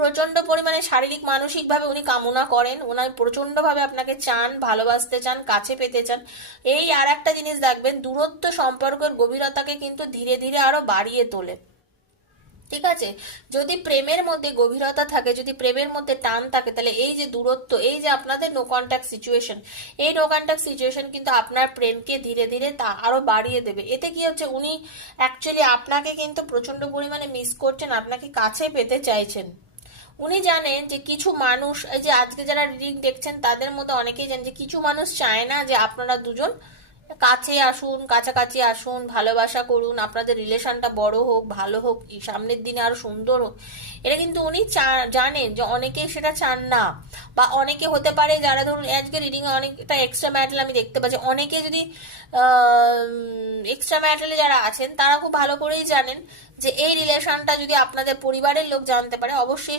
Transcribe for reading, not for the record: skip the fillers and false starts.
প্রচন্ড পরিমাণে শারীরিক মানসিকভাবে উনি কামনা করেন, ওনার প্রচন্ডভাবে আপনাকে চান, ভালোবাসতে চান, কাছে পেতে চান। এই আর একটা জিনিস দেখবেন, দূরত্ব সম্পর্কের গভীরতাকে কিন্তু ধীরে ধীরে আরো বাড়িয়ে তোলে। ঠিক আছে, যদি প্রেমের মধ্যে গভীরতা থাকে, যদি প্রেমের মধ্যে টান থাকে, তাহলে এই যে দূরত্ব, এই যে আপনাদের নো কন্ট্যাক্ট সিচুয়েশন, এই নো কন্ট্যাক্ট সিচুয়েশন কিন্তু আপনার প্রেমকে ধীরে ধীরে তা আরো বাড়িয়ে দেবে। এতে কি হচ্ছে, উনি অ্যাকচুয়ালি আপনাকে কিন্তু প্রচন্ড পরিমাণে মিস করছেন, আপনাকে কাছে পেতে চাইছেন। উনি জানেন যে কিছু মানুষ, এই যে আজকে যারা রিডিং দেখছেন তাদের মধ্যে অনেকেই জানেন যে কিছু মানুষ চায় না যে আপনারা দুজন কাছে আসুন, কাছাকাছি আসুন, ভালোবাসা করুন, আপনাদের রিলেশনটা বড় হোক, ভালো হোক, সামনের দিনে আরো সুন্দর হোক। এটা কিন্তু উনি জানেন যে অনেকে সেটা চান না। বা অনেকে হতে পারে যারা ধরুন আজকে রিডিং এ অনেকটা এক্সট্রা ম্যাটেরিয়াল আমি দেখতে পাচ্ছি, অনেকে যদি এক্সট্রা ম্যাটেরিয়ালে যারা আছেন তারা খুব ভালো করেই জানেন যে এই রিলেশনটা যদি আপনাদের পরিবারের লোক জানতে পারে, অবশ্যই